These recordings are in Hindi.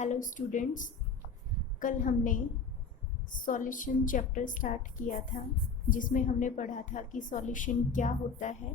हेलो स्टूडेंट्स, कल हमने सॉल्यूशन चैप्टर स्टार्ट किया था जिसमें हमने पढ़ा था कि सॉल्यूशन क्या होता है।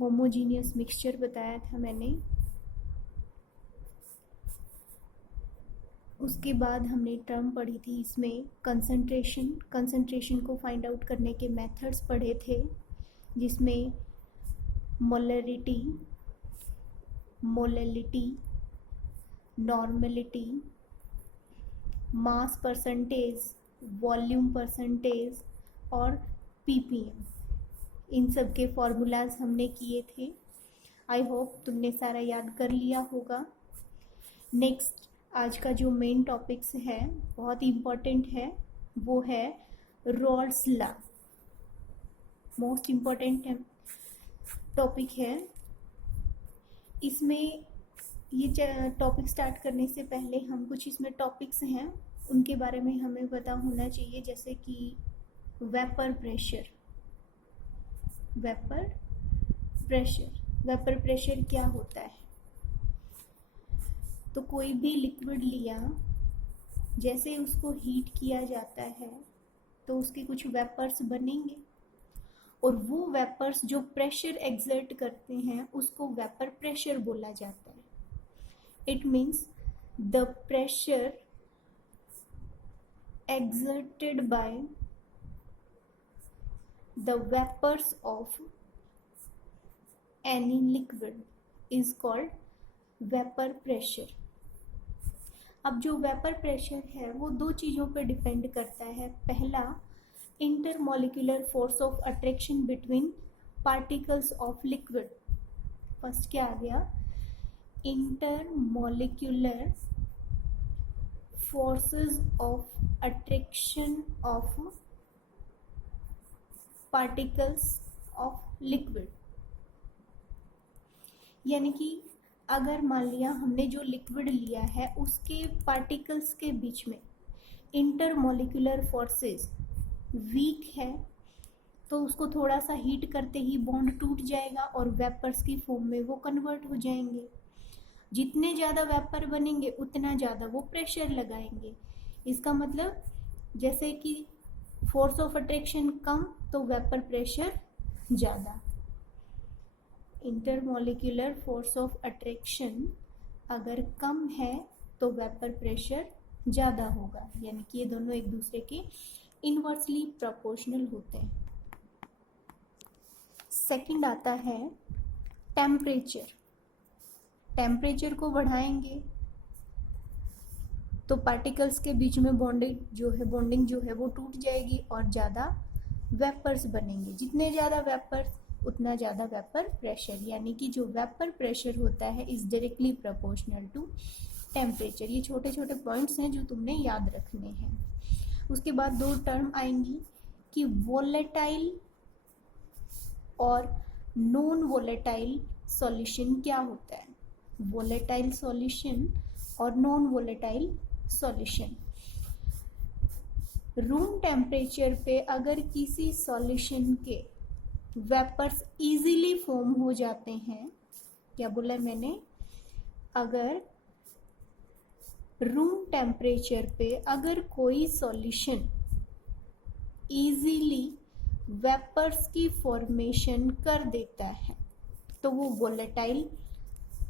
होमोजीनियस मिक्सचर बताया था मैंने। उसके बाद हमने टर्म पढ़ी थी इसमें कंसंट्रेशन को फाइंड आउट करने के मेथड्स पढ़े थे, जिसमें molarity, normality, mass percentage, volume percentage और पीपीएम, इन सब के फॉर्मूलाज हमने किए थे। आई होप तुमने सारा याद कर लिया होगा। नेक्स्ट, आज का जो मेन टॉपिक्स है बहुत इम्पॉर्टेंट है, वो है Rawls law. Most important topic है। इसमें ये टॉपिक स्टार्ट करने से पहले हम कुछ इसमें टॉपिक्स हैं उनके बारे में हमें पता होना चाहिए, जैसे कि वेपर प्रेशर क्या होता है। तो कोई भी लिक्विड लिया, जैसे उसको हीट किया जाता है तो उसके कुछ वेपर्स बनेंगे और वो वेपर्स जो प्रेशर एक्सर्ट करते हैं उसको वेपर प्रेशर बोला जाता है। It means the pressure exerted by the vapors of any liquid is called vapor pressure. अब जो वेपर प्रेशर है वो दो चीज़ों पर डिपेंड करता है। पहला, intermolecular force of attraction between particles of liquid. First क्या आ गया? intermolecular forces of attraction of particles of liquid। यानी कि अगर मान लिया हमने जो लिक्विड लिया है उसके पार्टिकल्स के बीच में इंटरमॉलिक्यूलर फोर्सेस वीक है तो उसको थोड़ा सा हीट करते ही बॉन्ड टूट जाएगा और वेपर्स की फॉर्म में वो कन्वर्ट हो जाएंगे। जितने ज़्यादा वेपर बनेंगे उतना ज़्यादा वो प्रेशर लगाएंगे। इसका मतलब जैसे कि फोर्स ऑफ अट्रैक्शन कम तो वेपर प्रेशर ज़्यादा। इंटरमॉलिक्यूलर फोर्स ऑफ अट्रैक्शन अगर कम है तो वेपर प्रेशर ज़्यादा होगा, यानी कि ये दोनों एक दूसरे के इनवर्सली प्रोपोर्शनल होते हैं। सेकंड आता है टेम्परेचर को बढ़ाएंगे तो पार्टिकल्स के बीच में बॉन्डिंग जो है वो टूट जाएगी और ज़्यादा वेपर्स बनेंगे। जितने ज़्यादा वेपर्स उतना ज़्यादा वेपर प्रेशर, यानी कि जो वेपर प्रेशर होता है is directly proportional to temperature. ये छोटे छोटे पॉइंट्स हैं जो तुमने याद रखने हैं। उसके बाद दो टर्म आएंगी कि वोलेटाइल और नॉन वोलेटाइल सॉल्यूशन क्या होता है। वोलेटाइल सॉल्यूशन और non volatile solution. Room temperature पे अगर किसी सॉल्यूशन के वेपर्स इजीली फॉर्म हो जाते हैं, क्या बोला मैंने? अगर रूम टेम्परेचर पे अगर कोई सॉल्यूशन इजीली वेपर्स की फॉर्मेशन कर देता है तो वो वोलेटाइल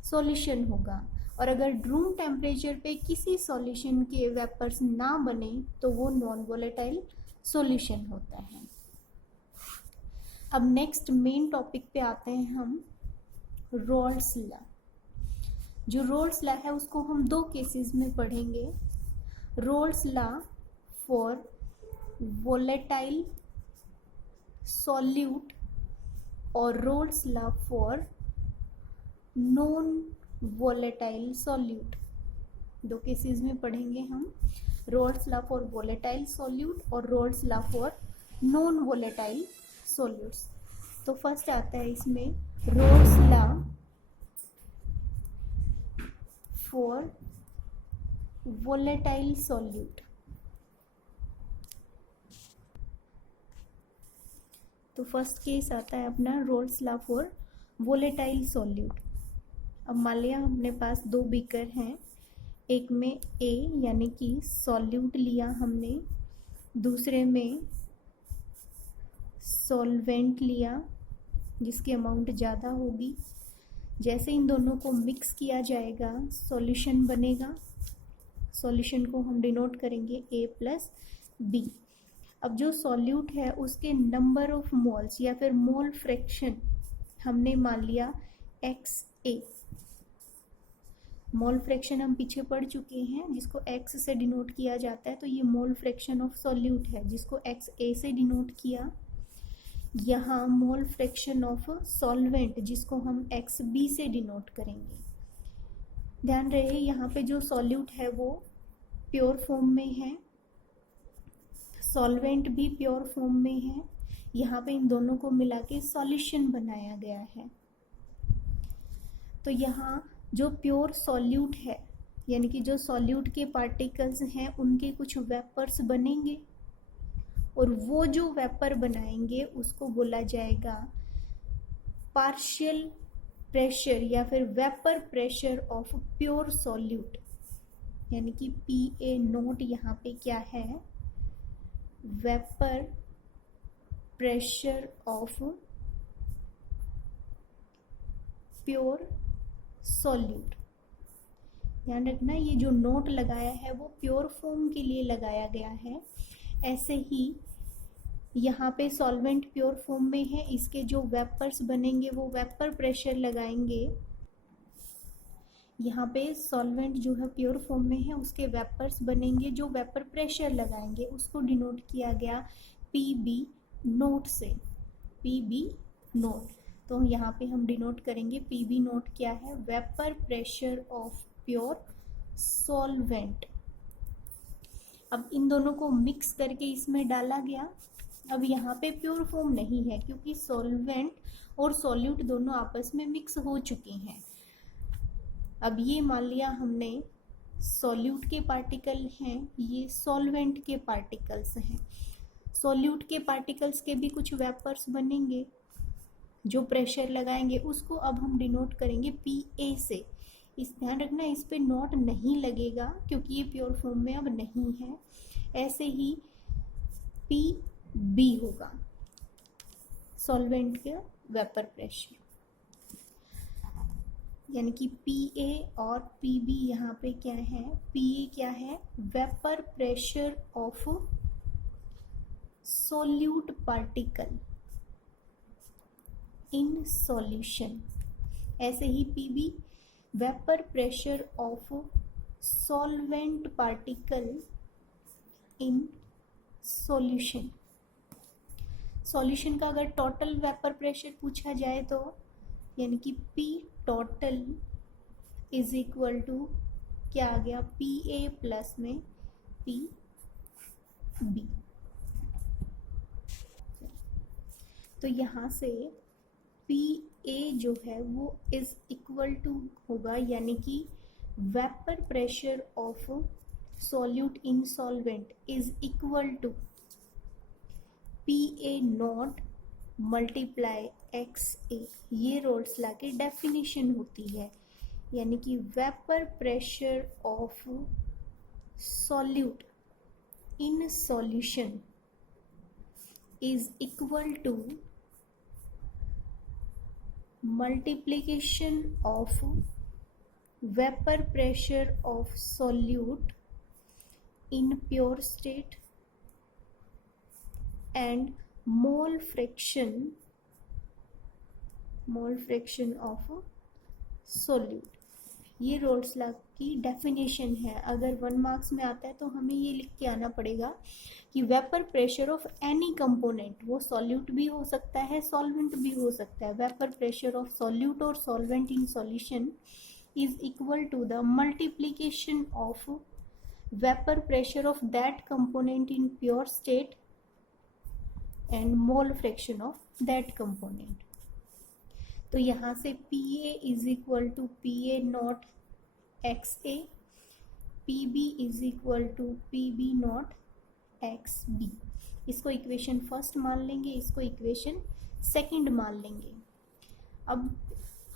सॉल्यूशन होगा, और अगर रूम टेम्परेचर पे किसी सॉल्यूशन के वेपर्स ना बने तो वो नॉन वोलेटाइल सॉल्यूशन होता है। अब नेक्स्ट मेन टॉपिक पे आते हैं हम, रॉल्स लॉ। जो रॉल्स लॉ है उसको हम दो केसेस में पढ़ेंगे। Raoult's law for volatile solute और Raoult's law for non volatile solute. दो केसेस में पढ़ेंगे हम, Raoult's law for volatile solute और Raoult's law for non volatile solutes. तो फर्स्ट आता है इसमें Raoult's law for volatile solute. तो फर्स्ट केस आता है अपना Raoult's law for volatile solute. अब मान लिया अपने पास दो बीकर हैं, एक में ए यानी कि सॉल्यूट लिया हमने, दूसरे में सॉल्वेंट लिया जिसकी अमाउंट ज़्यादा होगी। जैसे इन दोनों को मिक्स किया जाएगा सॉल्यूशन बनेगा। सॉल्यूशन को हम डिनोट करेंगे A प्लस बी। अब जो सॉल्यूट है उसके नंबर ऑफ मोल्स या फिर मोल फ्रैक्शन हमने मान लिया XA। मोल फ्रैक्शन हम पीछे पढ़ चुके हैं जिसको X से डिनोट किया जाता है, तो ये मोल फ्रैक्शन ऑफ सॉल्यूट है जिसको XA से डिनोट किया। यहाँ मोल फ्रैक्शन ऑफ सॉल्वेंट जिसको हम XB से डिनोट करेंगे। ध्यान रहे यहाँ पे जो सॉल्यूट है वो प्योर फॉर्म में है, सॉल्वेंट भी प्योर फॉर्म में है। यहाँ पे इन दोनों को मिला के सॉल्यूशन बनाया गया है। तो यहाँ जो प्योर सॉल्यूट है यानी कि जो सॉल्यूट के पार्टिकल्स हैं उनके कुछ वेपर्स बनेंगे और वो जो वेपर बनाएंगे उसको बोला जाएगा पार्शियल प्रेशर या फिर vapour pressure of pure solute, यानी कि PA नोट यहाँ पे क्या है, vapour pressure of pure solute. ध्यान रखना ये जो नोट लगाया है वो प्योर फॉर्म के लिए लगाया गया है। ऐसे ही यहाँ पे सॉल्वेंट प्योर फॉर्म में है, इसके जो वेपर्स बनेंगे वो वेपर प्रेशर लगाएंगे। यहाँ पे सॉल्वेंट जो है प्योर फॉर्म में है उसके वेपर्स बनेंगे जो वेपर प्रेशर लगाएंगे, उसको डिनोट किया गया PB नोट से, PB नोट। तो यहाँ पे हम डिनोट करेंगे PB नोट क्या है, vapour pressure of pure solvent. अब इन दोनों को मिक्स करके इसमें डाला गया। अब यहाँ पे प्योर फॉर्म नहीं है क्योंकि सॉल्वेंट और सॉल्यूट दोनों आपस में मिक्स हो चुके हैं। अब ये मान लिया हमने सॉल्यूट के पार्टिकल हैं, ये सॉल्वेंट के पार्टिकल्स हैं। सॉल्यूट के पार्टिकल्स के भी कुछ वेपर्स बनेंगे जो प्रेशर लगाएंगे, उसको अब हम डिनोट करेंगे PA से। इस ध्यान रखना इस पे नोट नहीं लगेगा क्योंकि ये प्योर फॉर्म में अब नहीं है। ऐसे ही PB होगा सॉल्वेंट के वेपर प्रेशर, यानी कि PA और PB यहाँ पे क्या है, PA क्या है, vapour pressure of solute particle in solution. ऐसे ही PB vapour pressure of solvent particle in solution. Solution का अगर टोटल वेपर प्रेशर पूछा जाए तो यानी कि P total is equal to क्या आ गया, PA प्लस में PB। तो यहाँ से PA जो है वो इज इक्वल टू होगा यानी कि vapour pressure of solute in solvent is equal to PA naught multiply XA। ये रोल्स ला के डेफिनेशन होती है, यानी कि vapour pressure of solute in solution is equal to multiplication of vapor pressure of solute in pure state and mole fraction of solute। ये रोल्स लॉ की डेफिनेशन है। अगर 1 मार्क्स में आता है तो हमें ये लिख के आना पड़ेगा कि vapour pressure of any component, वो सॉल्यूट भी हो सकता है सॉल्वेंट भी हो सकता है, वेपर प्रेशर ऑफ सॉल्यूट और solvent in solution is equal to the multiplication of vapour pressure of that component in pure state and mole fraction of that component. तो यहाँ से PA is equal to PA naught XA, PB is equal to PB naught XB। इसको इक्वेशन फर्स्ट मान लेंगे, इसको इक्वेशन सेकंड मान लेंगे। अब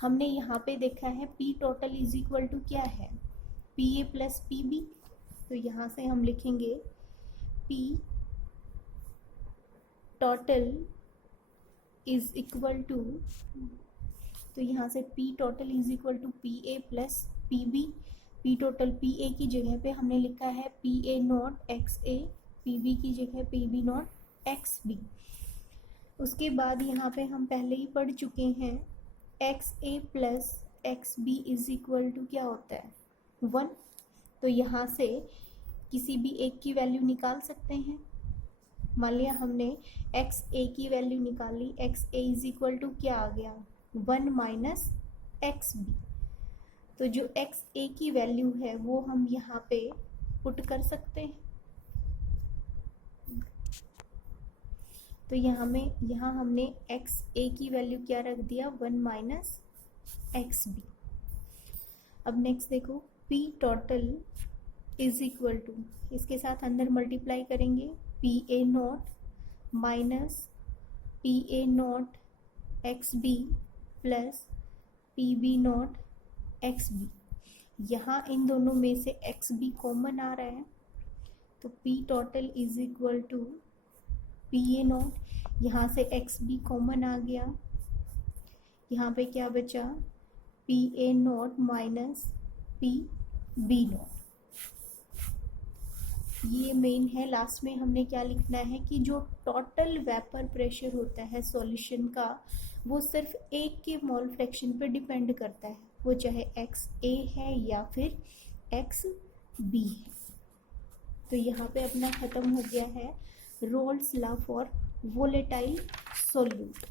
हमने यहाँ पे देखा है P total is equal to क्या है, P A plus P B. तो यहाँ से हम लिखेंगे P total is equal to, तो यहाँ से P total is equal to P A plus P B. P total P A की जगह पे हमने लिखा है P A naught X A, P B की जगह P B naught X B. उसके बाद यहाँ पे हम पहले ही पढ़ चुके हैं X A plus X B is equal to क्या होता है 1। तो यहाँ से किसी भी एक की वैल्यू निकाल सकते हैं। मान लिया हमने एक्स ए की वैल्यू निकाली, X A is equal to क्या आ गया 1 माइनस एक्स बी। तो जो एक्स ए की वैल्यू है वो हम यहाँ पे पुट कर सकते हैं। तो यहाँ हमने एक्स ए की वैल्यू क्या रख दिया 1 माइनस एक्स बी। अब नेक्स्ट देखो P total is equal to, इसके साथ अंदर मल्टीप्लाई करेंगे P A naught minus P A naught X B plus P B naught X B. यहाँ इन दोनों में से एक्स बी कॉमन आ रहा है, तो P total is equal to P A naught, यहाँ से एक्स बी कॉमन आ गया, यहाँ पे क्या बचा P A naught minus P B naught. ये मेन है। लास्ट में हमने क्या लिखना है कि जो टोटल वेपर प्रेशर होता है सॉल्यूशन का वो सिर्फ एक के मोल फ्रैक्शन पे डिपेंड करता है, वो चाहे एक्स ए है या फिर एक्स बी है। तो यहाँ पे अपना ख़त्म हो गया है roles law for volatile solute.